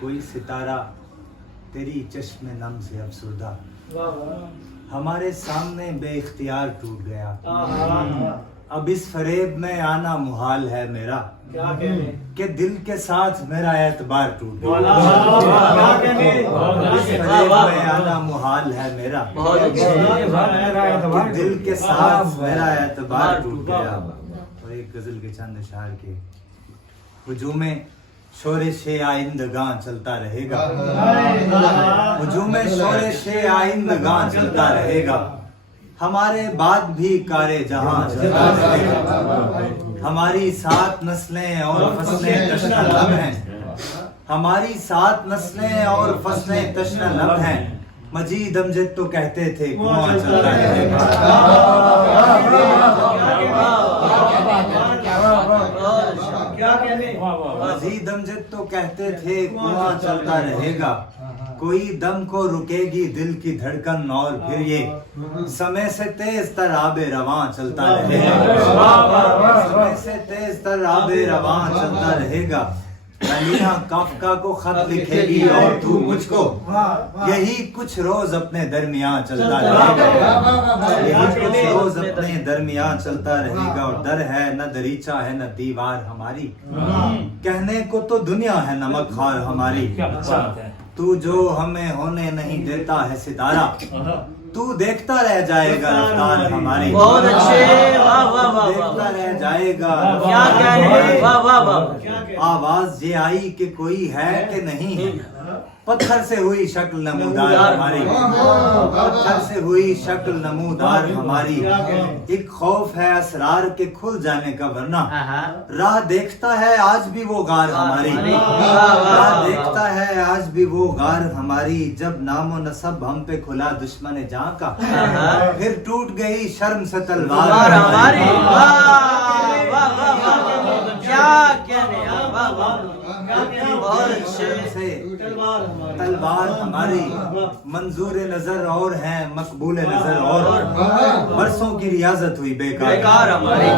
کوئی ستارہ تیری چشم نم سے افسردہ ہمارے سامنے بے اختیار ٹوٹ گیا. اب اس فریب میں آنا محال ہے میرا کہ دل کے ساتھ میرا اعتبار ٹوٹ گیا. اس فریب میں آنا محال ہے میرا کہ دل کے ساتھ میرا اعتبار ٹوٹ گیا. اور ایک غزل کے چند اشعار کے ہجوم شورش آئندگاں چلتا رہے گا. ہجوم شورش آئندگاں چلتا رہے گا. ہمارے بعد بھی کارے جہاں چلتا رہے گا. ہماری 7 نسلیں اور فصلیں تشنہ لب ہیں. ہماری 7 نسلیں اور فصلیں تشنہ لب ہیں. مجید امجد تو کہتے تھے کنواں چلتا رہے گا. مزید امجد تو کہتے تھے کنواں چلتا رہے گا. کوئی دم کو رکے گی دل کی دھڑکن اور پھر یہ سمے سے تیز تر آب رواں چلتا رہے گا. سمے سے تیز تر آب رواں چلتا رہے گا. ملیحہ کافکا کو خط لکھے گی اور تو مجھ کو یہی کچھ روز اپنے درمیان چلتا رہے گا. یہی کچھ روز اپنے درمیان چلتا رہے گا. اور در ہے نہ دریچہ ہے نہ دیوار ہماری. کہنے کو تو دنیا ہے نمک خوار ہماری. تو جو ہمیں ہونے نہیں دیتا ہے ستارہ تو دیکھتا رہ جائے گا رفتار ہماری. بہت اچھے. واہ واہ واہ. دیکھتا رہ جائے گا. کیا کہنے. واہ واہ واہ. آواز یہ آئی کہ کوئی ہے کہ نہیں ہے. پتھر سے ہوئی شکل نمودار ہماری. پتھر سے ہوئی شکل نمودار ہماری. ایک خوف ہے اسرار کے کھل جانے کا ورنہ راہ دیکھتا ہے آج بھی وہ غار ہماری. راہ دیکھتا ہے آج بھی وہ غار ہماری. جب نام و نسب ہم پہ کھلا دشمن جاں کا پھر ٹوٹ گئی شرم سے تلوار ہماری. کیا کہنے. واہ واہ. تلوار ہماری. منظور نظر اور ہیں مقبول نظر اور برسوں کی ریاضت ہوئی بیکار ہماری.